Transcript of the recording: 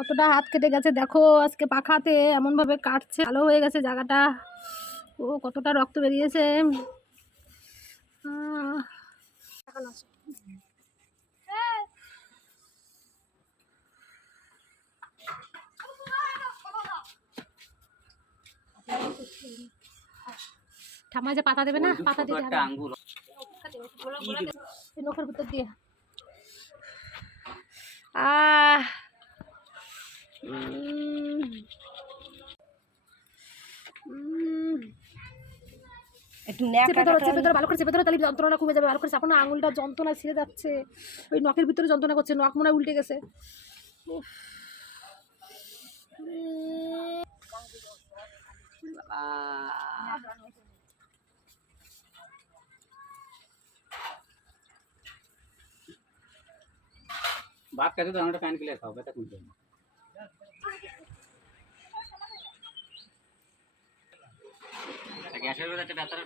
কতটা হাত কেটে গেছে দেখো, আজকে পাখাতে এমনভাবে কাটছে, কালো হয়ে গেছে জায়গাটা। ও কতটা রক্ত বেরিয়েছে। ঠাম্মা যে পাতা দেবে না, পাতা দিয়ে নখের ভিতর দিয়ে একটু চেপে ধরো, চেপে ধরো, ভালো করে চেপে ধরো, তাহলে যন্ত্রণা কমে যাবে। ভালো করে চাপো না, আঙুলটা যন্ত্রণা ছিঁড়ে যাচ্ছে, ওই নখের ভিতরে যন্ত্রণা করছে, নখ মনে হয় উল্টে গেছে। बात करते तो हमारा फैन के लिए खाओ बेटा कुछ গ্যাসের বেলা একটা ব্যথাটা